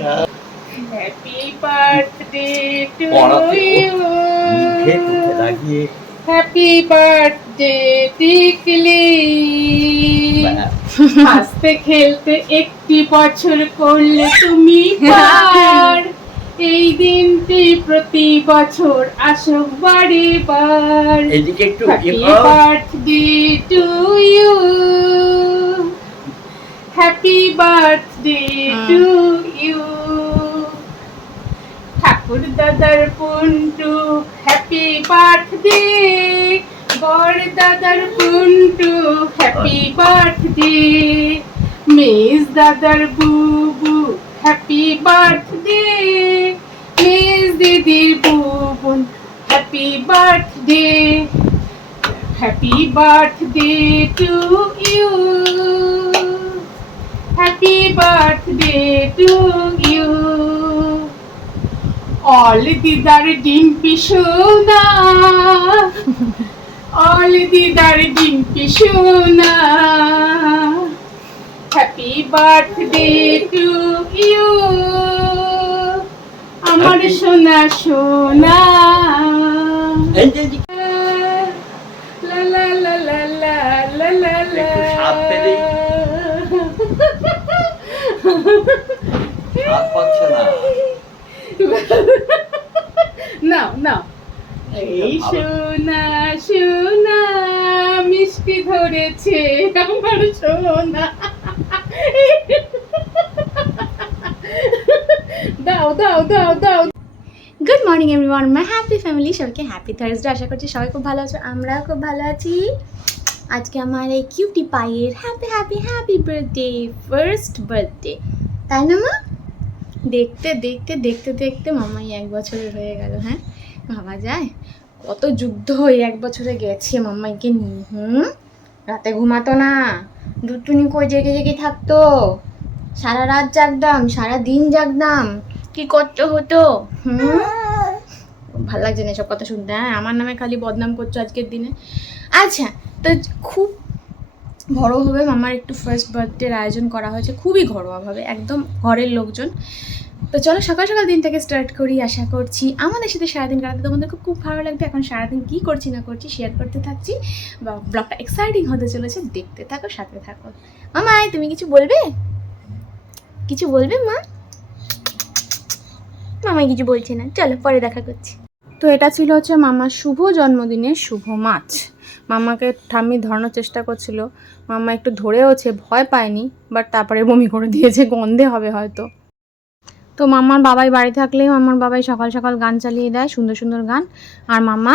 Happy birthday to you, happy birthday Tikli. হাসতে খেলতে একটি বছর করলে তুমি পার, এই দিনটি প্রতি বছর আসুক বারেবার। Happy birthday to you, happy birthday to you. ঠাকুর দাদার পুন্টু হ্যাপি বার্থডে, বর দাদার পুন্টু হ্যাপি বার্থডে, মেজ দাদার বুবু হ্যাপি বার্থডে, মেজ দিদির Bubu happy birthday. Happy birthday to you, happy birthday to you. অল দিদার ডিম্পি সোনা, অল দিদার ডিম্পি সোনা, হ্যাপি বার্থডে টু ইউ, আমার সোনা সোনা। লা লা লা লা লা লা লা লা। নাও নাও, এই সোনা সোনা মিষ্টি ধরেছে আমার সোনা। দাও দাও দাও দাও। গুড মর্নিং এভরিওয়ান, মাই হ্যাপি ফ্যামিলি, সবাইকে হ্যাপি থার্সডে। আশা করছি সবাই খুব ভালো আছো, আমরাও খুব ভালো আছি। আজকে আমার এই কিউটি পায়ের happy happy happy birthday, first birthday, তাই না মা? দেখতে দেখতে দেখতে দেখতে মামাই 1 বছরের হয়ে গেল। হ্যাঁ, ভাবা যায় কত যুদ্ধ হয়ে 1 বছরে গেছে মাম্মাইকে নিয়ে। রাতে ঘুমাতো না, দুটুনি কই জেগে জেগে থাকতো, সারা রাত জাগতাম, সারা দিন জাগতাম, কি করতে হতো। ভাল লাগছে না এসব কথা শুনতে। হ্যাঁ, আমার নামে খালি বদনাম করছো আজকের দিনে। আচ্ছা, তো খুব ঘরোয়াভাবে মামার একটু ফার্স্ট বার্থডের আয়োজন করা হয়েছে, খুবই ঘরোয়াভাবে, একদম ঘরের লোকজন। তো চলো সকাল সকাল দিনটাকে স্টার্ট করি। আশা করছি আমাদের সাথে সারাদিন কাটাতে তোমাদের খুব ভালো লাগবে। এখন সারাদিন কী করছি না করছি শেয়ার করতে থাকছি, বা ব্লগটা এক্সাইটিং হতে চলেছে, দেখতে থাকো, সাথে থাকো। মামাই তুমি কিছু বলবে? কিছু বলবে মা? মামাই কিছু বলছে না, চলো পরে দেখা করছি। তো এটা ছিল হচ্ছে মামার শুভ জন্মদিনের শুভ মাছ। মামাকে ঠাম্মি ধরানোর চেষ্টা করছিল, মামা একটু ধরেওছে, ভয় পায়নি, বাট তারপরে বমি করে দিয়েছে, গন্ধে হবে হয়তো। তো মামার বাবাই বাড়ি থাকলেই মামার বাবাই সকাল সকাল গান চালিয়ে দেয়, সুন্দর সুন্দর গান, আর মামা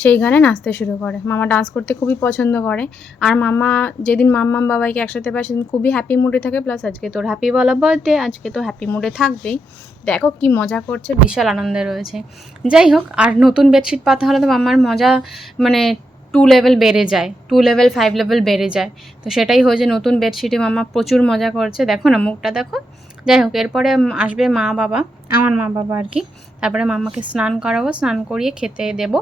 সেই গানে নাচতে শুরু করে। মামা ডান্স করতে খুবই পছন্দ করে। আর মামা যেদিন মাম্মাম বাবাইকে একসাথে পায় সেদিন খুবই হ্যাপি মুডে থাকে, প্লাস আজকে তোর হ্যাপি বলা বার্থডে, আজকে তো হ্যাপি মুডে থাকবেই। দেখো কি মজা করছে, বিশাল আনন্দে রয়েছে। যাই হোক, আর নতুন বেডশিট পাতা হলে তো মামার মজা মানে 2 লেভেল বেড়ে যায়, 2 লেভেল 5 লেভেল বেড়ে যায়। তো সেটাই হয়েছে, নতুন বেডশিটে মামা প্রচুর মজা করছে। দেখো না মুখটা দেখো। যাই হোক, এরপরে আসবে মা বাবা, আমার মা বাবা আর কি। তারপরে মামাকে স্নান করাবো, স্নান করিয়ে খেতে দেবো।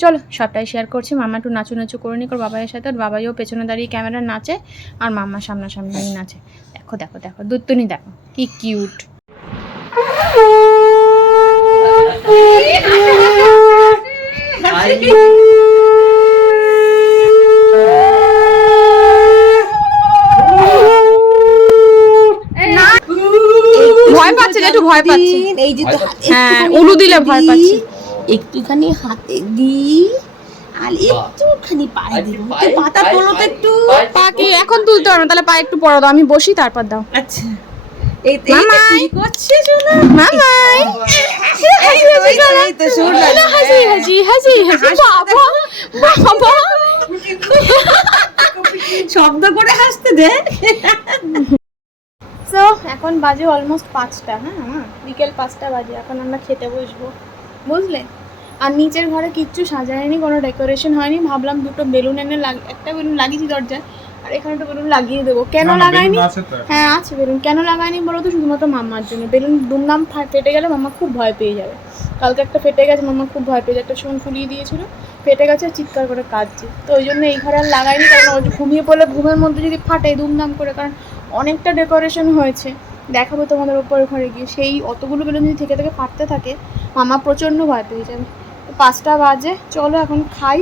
চলো সবটাই শেয়ার করছি। মামা একটু নাচু নাচু করে নিক ওর বাবাইয়ের সাথে, ওর বাবাইও পেছনে দাঁড়িয়ে ক্যামেরা নাচে, আর মামা সামনাসামনি নাচে। দেখো দেখো দেখো, দুত্তুনি দেখো কি কিউট। ভয় পাচ্ছে, একটু ভয় পাচ্ছে। এই যে তো হ্যাঁ, উলু দিলে ভয় পাচ্ছে। একটুখানি হাতে দিই আর একটুখানি পায়ে দিব। তো পাতা তোলো তো একটু। পা কি এখন তুলতে হবে না, তাহলে পা একটু পড়া দাও, আমি বসি তারপর দাও। আচ্ছা, এই মামাই কি করছিস সোনা? মামাই এই তো সোনা, হাসি হাসি হাসি হাসি, বাবা বাবা শব্দ করে হাসতে দে। সো এখন বাজে অলমোস্ট 5টা। হ্যাঁ, বিকেল 5টা বাজে। এখন আমরা খেতে বসবো, বুঝলে। আর নিচের ঘরে কিচ্ছু সাজায়নি, কোনো ডেকোরেশন হয়নি। ভাবলাম দুটো বেলুন এনে একটা বেলুন লাগিয়েছি দরজায়, আর এখানে একটা বেলুন লাগিয়ে দেবো। কেন লাগাইনি? হ্যাঁ আছে বেলুন, কেন লাগাইনি বলো তো? শুধুমাত্র মাম্মার জন্য। বেলুন দুমদাম ফেটে গেলে মাম্মা খুব ভয় পেয়ে যাবে। কালকে একটা ফেটে গেছে, মাম্মা খুব ভয় পেয়ে যায়। একটা চুন ফুলিয়ে দিয়েছিল, ফেটে গেছে, চিৎকার করে কাঁদছে। তো ওই জন্য এই ঘরে আর লাগাইনি, কারণ ঘুমিয়ে পড়লে ঘুমের মধ্যে যদি ফাটে দুমদাম করে, কারণ অনেকটা ডেকোরেশন হয়েছে, দেখাবো তোমাদের উপর ঘরে গিয়ে। সেই অতগুলো বেলুন যদি থেকে থেকে ফাটতে থাকে, মামা প্রচণ্ড ভয় পেয়ে যাবে। 5টা বাজে, চলো এখন খাই।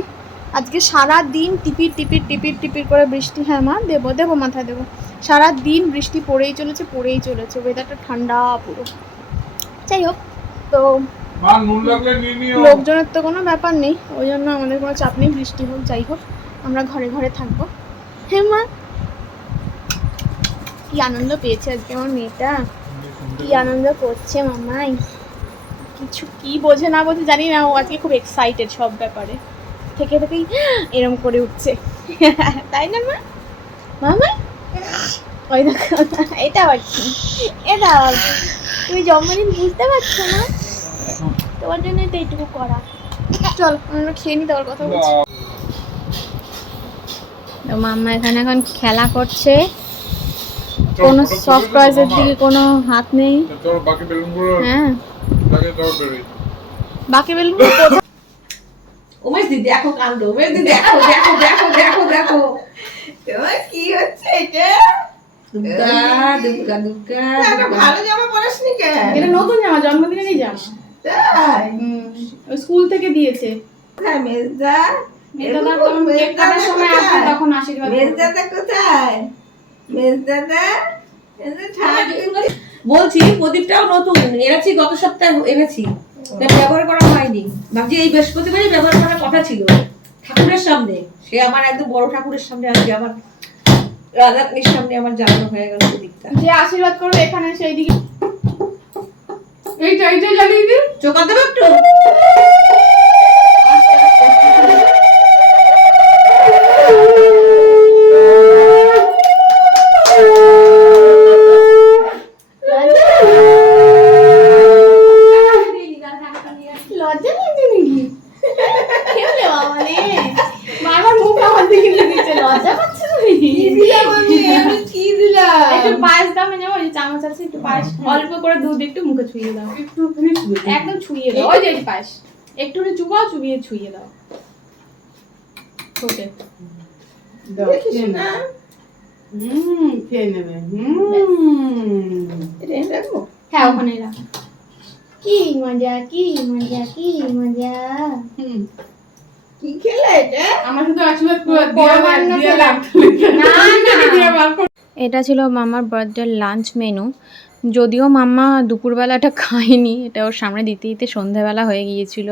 আজকে সারা দিন টিপির টিপির টিপির টিপির করে বৃষ্টি। হ্যাঁ মা, দেবো দেবো, মাথায় দেবো। সারা দিন বৃষ্টি পড়েই চলেছে পড়েই চলেছে, ওয়েদারটা ঠান্ডা পুরো। যাই হোক, তো লোকজনের তো কোনো ব্যাপার নেই, ওই জন্য আমাদের কোনো চাপ নেই। বৃষ্টি হোক যাই হোক, আমরা ঘরে ঘরে থাকবো। হ্যাঁ মা, কি আনন্দ পেয়েছে আজকে আমার মেয়েটা, কি আনন্দ করছে মামাই। কিছু কি বোঝে না বোঝে জানি না, ও আজকে খুব এক্সাইটেড সব ব্যাপারে, থেকে থেকেই এরম করে উঠছে। তাই না মা? মামা ওই দেখো, এটা আবার কি, এটা আবার কি? তুমি জন্মদিন বুঝতে পারছো না, তোমার জন্য তো এইটুকু করা। চল আমরা খেয়ে নিই, তারপর কথা বলছি। তো মাম্মা এখানে এখন খেলা করছে, কোনো সফট টয়েসের দিকে কোনো হাত নেই। হ্যাঁ বাকি বেলুনগুলো কোথায়? উমেশ দি দেখো কাণ্ড, উমেশ দি দেখো দেখো দেখো দেখো দেখো তোমার কি হচ্ছে এটা? দুর্গা দুর্গা দুর্গা, এটা ভালো জামা পরাসনি কেন? এটা নতুন জামা, জন্মদিনেরই জামা। তাই? ওই স্কুল থেকে দিয়েছে। কোথায় মেজদা? মেজদাদা তখন কেক কাটার সময় আসবে, তখন আশীর্বাদ করবে। মেজদাদা কোথায়? মেজদাদা বলছি প্রদীপটাও নতুন এনেছি, গত সপ্তাহে এনেছি, ব্যবহার করা হয়নি। ভাবছি এই বৃহস্পতিবারই ব্যবহার করার কথা ছিল, ঠাকুরের সামনে। সে আমার একদম বড় ঠাকুরের সামনে, আজকে আমার রাধাকৃষ্ণের সামনে আমার জ্বালানো হয়ে গেল প্রদীপটা। যে আশীর্বাদ করবে এখানে সেই দিকে এইটা জ্বালিয়ে দিন, চোখাতে দেবে একটু। লজ্জা লাগছে নাকি? কেমনে বাবা রে, বারবার মুখ আমার দিকে দিচ্ছে, লজ্জা পাচ্ছে তুমি? কি দিলাম? একটু পায়েস দাও না, ওই চামচ আছে, একটু পায়েস অল্প করে দুধ একটু মুখে ছুঁয়ে দাও, একদম ছুঁয়ে দাও। ওই যে পায়েস একটু চুবাও, চুবিয়ে ছুঁয়ে দাও ঠোঁটে। দেখিস না? খেয়ে নেবে। এটা রাখবো? হ্যাঁ ওখানে রাখো। কি মজা, কি মজা, কি মজা। কি খেলা এটা? আমার শুধু আশীর্বাদ করে পরমান্ন দিয়ে খেলাম। না এটা ছিল মামার বার্থডে লাঞ্চ মেনু। যদিও মাম্মা দুপুরবেলাটা খায়নি, এটা ওর সামনে দিতে দিতে সন্ধ্যাবেলা হয়ে গিয়েছিল,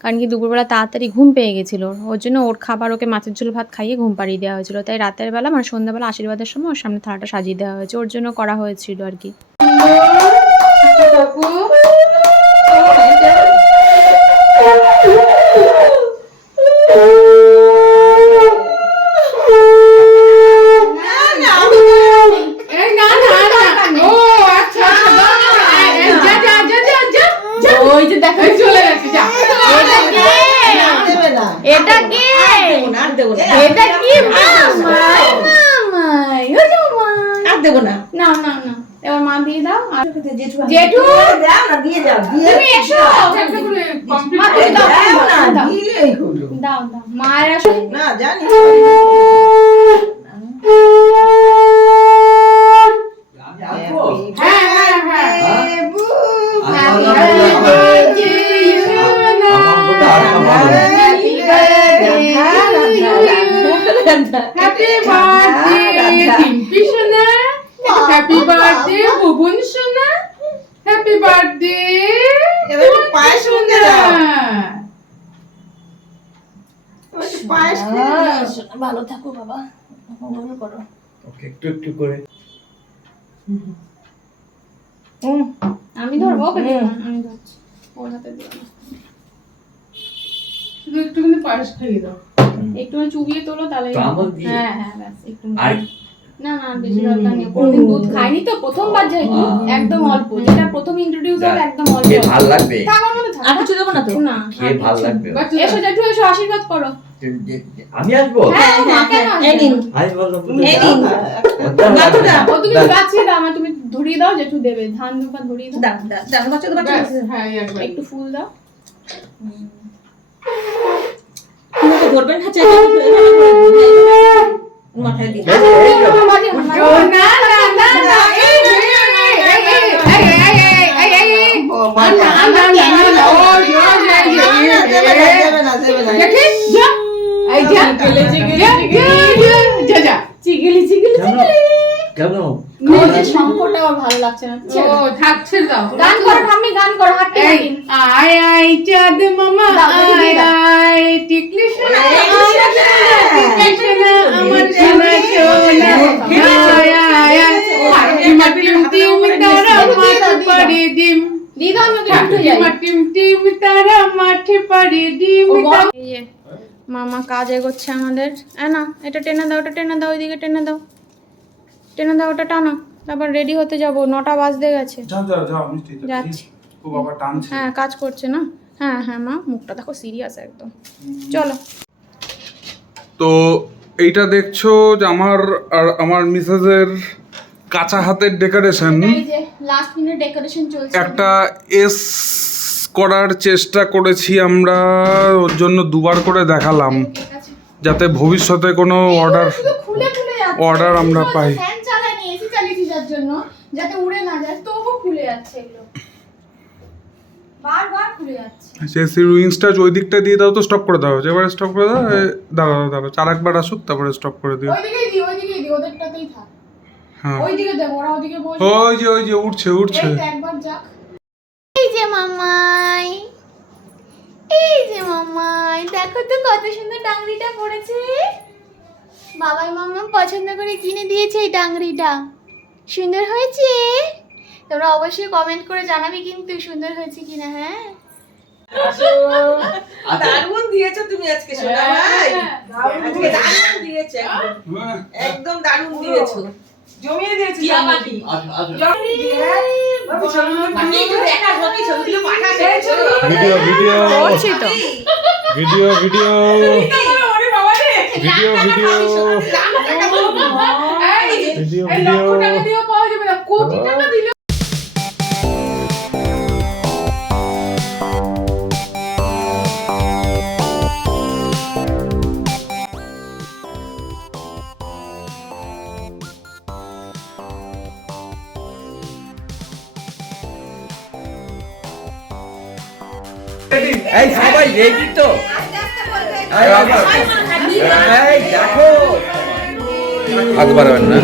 কারণ কি দুপুরবেলা তাড়াতাড়ি ঘুম পেয়ে গেছিলো, ওর জন্য ওর খাবার ওকে মাছের ঝোল ভাত খাইয়ে ঘুম পাড়িয়ে দেওয়া হয়েছিল। তাই রাতের বেলা মানে সন্ধ্যাবেলা আশীর্বাদের সময় ওর সামনে থালাটা সাজিয়ে দেওয়া হয়েছে, ওর জন্য করা হয়েছিল আর কি। এটা কি? এটা কি? আর দেবো না। না না না, এবার মা দিয়ে দাও। আর জেঠু জেঠু দাও না, দিয়ে যাও, দিয়ে তুমি এসো। একটা করে কমপ্লিট মা তুমি দাও, দাও না, দাও, দিলেই হলো। দাও দাও। মায়ের আসো না জানি হ্যাপি বার্থডে টিম্পি সোনা, হ্যাপি বার্থডে বুবুন সোনা, হ্যাপি বার্থডে। এবার পায়েস মুখে দাও, পায়েস ভালো থাকো বাবা, মঙ্গল করো। ওকে একটু একটু করে আমি ধরবো, ওকে দিও না, আমি ধরছি, ওর হাতে দিও না। শুধু একটুখানি পায়েস খাইয়ে দাও, একটু চুবিয়ে তোলো তাহলে। চামচ দিয়ে? হ্যাঁ হ্যাঁ ব্যাস, একটু আর না না বেশি দরকার নেই, কোনদিন দুধ খাইনি তো, প্রথমবার যেহেতু একদম অল্প, যেটা প্রথম ইন্ট্রোডিউস হবে একদম অল্প। খেয়ে ভালো লাগবে, থাকার মতো থাক। আর কিছু দেবো না তো? না খেয়ে ভালো লাগবে। এসো জেঠু, এসো আশীর্বাদ করো। আমি আসবো? হ্যাঁ হ্যাঁ, কেন আসবে এই নিন। না? আমি বললাম এই নিন। লাগবে না। ও তুমি গাছিয়ে দাও, আমার তুমি ধরিয়ে দাও, জেঠু দেবে, ধান দুপা ধরিয়ে দাও, দাও দাও দাও, বাচ্চা তো বাচ্চা। হ্যাঁ একবার একটু ফুল দাও। তুমি ধরবেন না, চাই মাথায় দিই। এই যে, এই যে। না না না না, এই কেন? আমার যে শঙ্করটা আমার ভালো লাগছে না। ও থাকছে দাও। গান করো ঠাম্মি, গান করো, হাঁটতে এই থাকি। আয় আয় চাঁদ মামা দাও, দেখি আয় দিয়ে দাও। আয় টিকলি সোনা এই আয় সোনা, সোনা আমার সোনা সোনা আয় আয় আয় টিম টিম তারা মাঠ পাড়ি ডিম দিয়ে দাও, আমি ওকে উঠে যাই। টিম টিম তারা মাঠে পাড়ি ডিম। এই যে মামা কাজ এগোচ্ছে আমাদের। না এটা টেনে দাও, ওটা টেনে দাও, ওইদিকে টেনে দাও, টেনে দাও, ওটা টানো। তারপর রেডি হতে যাব, 9টা বাজতে গেছে। যাও মিষ্টি যাচ্ছি। ও বাবা টানছে। হ্যাঁ কাজ করছে না। হ্যাঁ হ্যাঁ মা, মুখটা দেখো সিরিয়াস একদম। চলো। তো এইটা দেখছো যে আমার আর আমার মিসেসের কাঁচা হাতের ডেকোরেশন। এই যে লাস্ট মিনিট ডেকোরেশন চলছে। একটা এস করার চেষ্টা করেছি আমরা, ওর জন্য দুবার করে দেখালাম ঠিক আছে। যাতে ভবিষ্যতে কোনো অর্ডার শুধু খুলে খুলে যাচ্ছে। order আমরা পাই। ফ্যান চালানি, এসি চালিয়েছি যার জন্য যাতে উড়ে না যায়, তবু খুলে যাচ্ছে এগুলো, বারবার খুলে যাচ্ছে। সে উইংসটা ওই দিকটা দিয়ে দাও তো, স্টপ করে দাও। এবারে স্টপ করে দাও। দাঁড়াও চার একবার আসুক তারপরে স্টপ করে দিও। ওইদিকেই দি, ওদেরটাতেই থাক। হ্যাঁ ওইদিকে দেখো, ওরা ওইদিকে বসে। ওই যে উঠছে এই তো একবার যাক। এই যে মামাই, এই যে মামাই, দেখো তো কত সুন্দর ডাংরিটা পড়েছে। বাবাই মামা পছন্দ করে কিনে দিয়েছে এই ডাংরিটা। সুন্দর হয়েছে? তোমরা অবশ্যই কমেন্ট করে জানাবি কিন্তু সুন্দর হয়েছে কিনা। হ্যাঁ দারুণ দিয়েছো তুমি আজকে সোনা ভাই, আজকে দারুণ দিয়েছো, একদম দারুণ দিয়েছো, জমিয়ে দিয়েছো। টিয়া পাখি বাকি একটু দেখা, বাকি ছবিগুলো পাঠাস। ভিডিও করছি তো। ভিডিও ওরে বাবা রে এই লক্ষ টাকা দিয়েও পাওয়া যাবে না, কোটি টাকা দিলে। এই সবাই রেডি তো? এই বাবা, এই দেখো হাত বাড়াবেন না।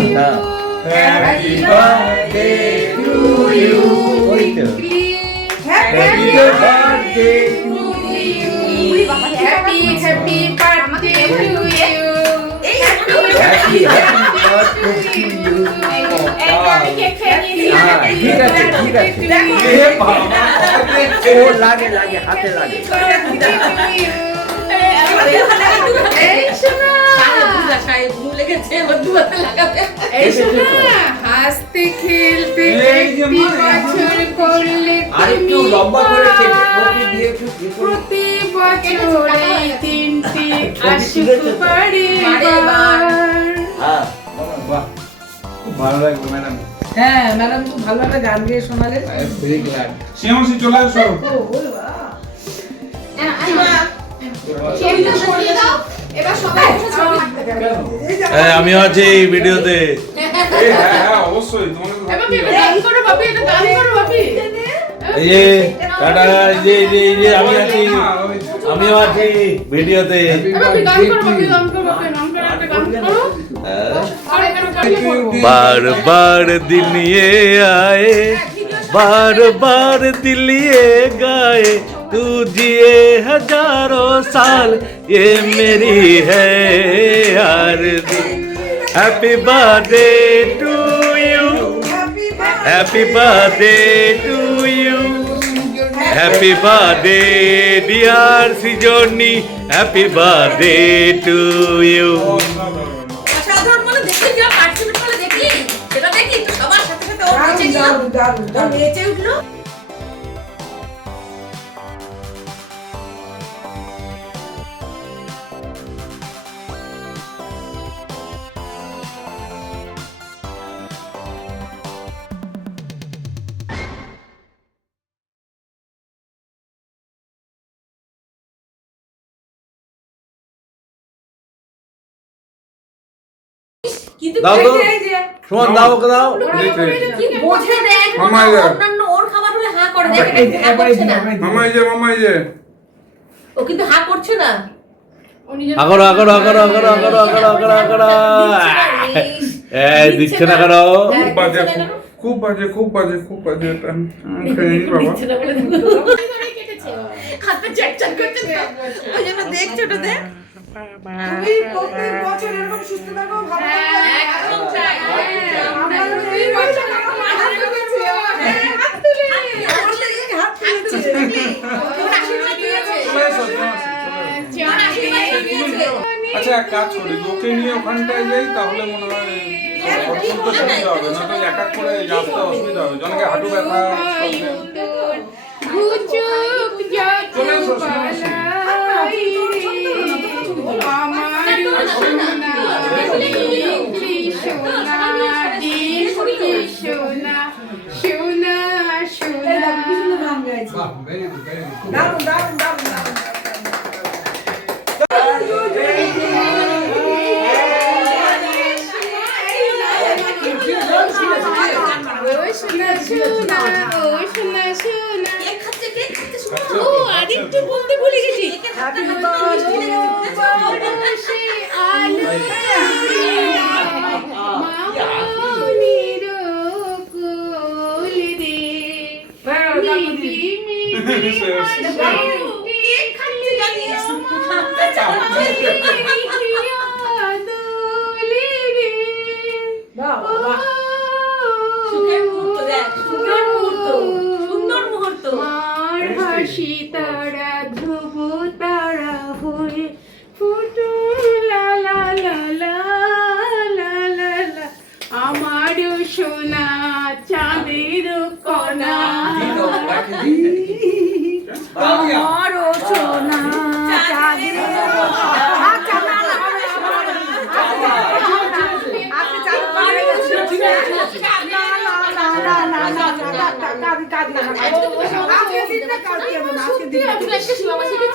Happy birthday to you. ওই তো happy birthday to you. Happy happy birthday to you. Happy birthday to you. ঠিক আছে ও লাগে হাতে লাগে। এই শোনা, হাসতে খেলতে একটি বছর করলে আরেকটু লম্বা করে ওকে দিয়ে একটু প্রতি বছর এই দিনটি আসুক পরিবার। হ্যাঁ বাহ, খুব ভালো লাগলো ম্যাডাম। হ্যাঁ ম্যাডাম খুব ভালো একটা গান গিয়ে শোনালে। Very glad. শ্যামসি চলে আসো। এবার সবাই ছবি। আমিও আছি এই ভিডিওতে। হ্যাঁ অবশ্যই তোমাকে এবার গান করো বাপি, এটা গান করো বাপি। এই যে টাটা, এই যে আমি আছি, আমিও আছি ভিডিওতে। এবার গান করো বাপি, গান করো বাপি, নাম করে একটা গান করো। बार बार दिल ये आए, बार बार दिल ये गाए, तू जिए हजारों साल ये मेरी है आरज़ू। Happy birthday to you, happy birthday to you, happy birthday dear Sijoni, happy birthday to you. সাধারণ বলে দেখি যা পার্টিসিপেট করে দেখি, সেটা দেখি তো সবার সাথে সাথে ওর নেচে গেল, ওর নেচে উঠলো। কিন্তু দাও তো। এই যে সুমন দাও ওকে দাও। বোঝে দেখ, মামা এই যে। অন্যান্য ওর খাবার হলে হা করে দেখ, এটা হা করছে না, মামা এই যে ও কিন্তু হা করছে না। আগড় আগড় আগড় আগড় আগড় আগড় আগড় আগড়। দিচ্ছে না কেন? খুব বাজে, খুব বাজে, খুব বাজে, খুব বাজে এটা। খেয়ে নিই বাবা। হাতে চটচট করছে তো। ওই জন্য দেখছো ওটাতে। তুমি প্রত্যেক বছর এরকম সুস্থ থাকো, ভালো থাকো। একদম চাই। আমরা প্রত্যেক বছর এরকম হাত তুলেছি। হাত তুলে। হাত তুলেছি। তোমার আশীর্বাদ দিয়েছে। চলে এসো, চলে এসো, চলে এসো। আচ্ছা এক কাজ করি, ওকে নিয়ে ওখানটায় যাই, তাহলে মনে হয় অত্যন্ত সুবিধা হবে, না তো এক এক করে আসতে অসুবিধা হবে, জনকে হাঁটু ব্যথা গুজব যত চলে এসো, পালাই আমার সোনা ডিঙ্গলি সোনা ডিঙ্গলি সোনা সোনা সোনা দারুণ দারুণ দারুণ দারুণ। সোনা সোনা ও সোনা সোনা ও আরেকটু বলতে ভুলে গেছি বসে আলো মামনির কোল রে মিটি মিটি সুখের মুহূর্ত দেখ, সুন্দর মুহূর্ত, সুন্দর মুহূর্ত। মার হাসি তারা ধ্রুব তারা হয়ে ফুটু লা লা লা লা লা লা লা আমার সোনা চাঁদের কণা আমার সোনা চাঁদের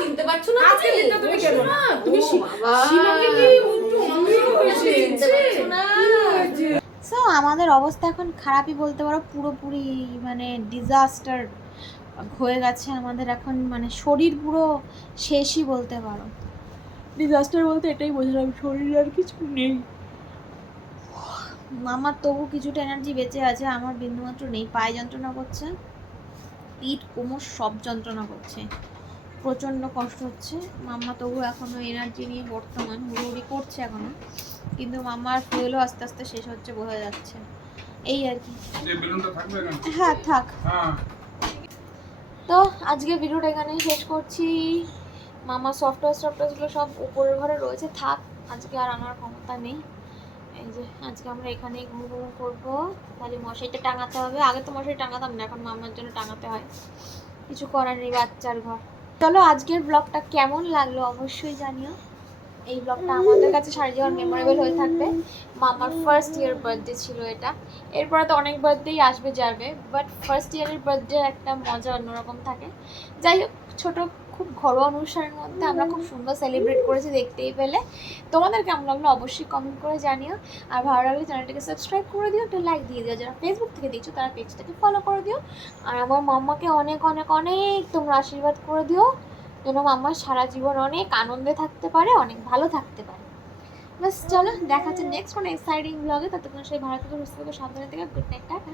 চিনতে পারছো না তুমি সীমাকে কি একটু অন্যরকম হয়েছে সো আমাদের অবস্থা এখন খারাপই বলতে পারো, পুরোপুরি মানে ডিজাস্টার হয়ে গেছে আমাদের এখন, মানে শরীর পুরো শেষই বলতে পারো। ডিজাস্টার বলতে এটাই বোঝালাম, শরীর আর কিছু নেই। আমার তবু কিছুটা এনার্জি বেঁচে আছে, আমার বিন্দুমাত্র নেই। পায়ে যন্ত্রণা করছে, পিঠ কোমর সব যন্ত্রণা করছে, প্রচণ্ড কষ্ট হচ্ছে। মাম্মা তবু এখনও এনার্জি নিয়ে বর্তমান হুড়োহুড়ি করছে এখনও, কিন্তু মাম্মার ফুয়েলও আস্তে আস্তে শেষ হচ্ছে বোঝা যাচ্ছে, এই আর কি। হ্যাঁ থাক। তো আজকে ভিডিওটা এখানে শেষ করছি। মামা সফটওয়্যারগুলো সব উপরের ঘরে রয়েছে, থাক, আজকে আর আনার ক্ষমতা নেই। এই যে আজকে আমরা এখানেই ঘুম করবো। তাহলে মশারিটা টাঙাতে হবে, আগে তো মশারি টাঙাতাম না, এখন মামার জন্য টাঙাতে হয়, কিছু করার নেই, বাচ্চার ঘর। চলো আজকের ব্লগটা কেমন লাগলো অবশ্যই জানিও। এই ব্লগটা আমাদের কাছে সারা জীবন মেমোরেবল হয়ে থাকবে। মামার ফার্স্ট ইয়ার বার্থডে ছিল এটা, এরপরে তো অনেক বার্থডেই আসবে যাবে, বাট ফার্স্ট ইয়ারের বার্থডে একটা মজা অন্যরকম থাকে। যাই হোক, ছোটো খুব ঘরোয়া অনুষ্ঠানের মধ্যে আমরা খুব সুন্দর সেলিব্রেট করেছি, দেখতেই পেলে। তোমাদের কেমন লাগলো অবশ্যই কমেন্ট করে জানিও, আর ভালো লাগলে চ্যানেলটাকে সাবস্ক্রাইব করে দিও, একটা লাইক দিয়ে দিও। যারা ফেসবুক থেকে দেখছো তারা পেজটাকে ফলো করে দিও, আর আমার মাম্মাকে অনেক অনেক অনেক তোমরা আশীর্বাদ করে দিও, যেন মাম্মা সারা জীবন অনেক আনন্দে থাকতে পারে, অনেক ভালো থাকতে পারে। বাস চলো, দেখা হচ্ছে নেক্সট কোনো এক্সাইটিং ব্লগে। ততক্ষণ সেই ভালো থেকে সুস্থ থেকে সাবধানে থেকে গুড নাইট, টাটা।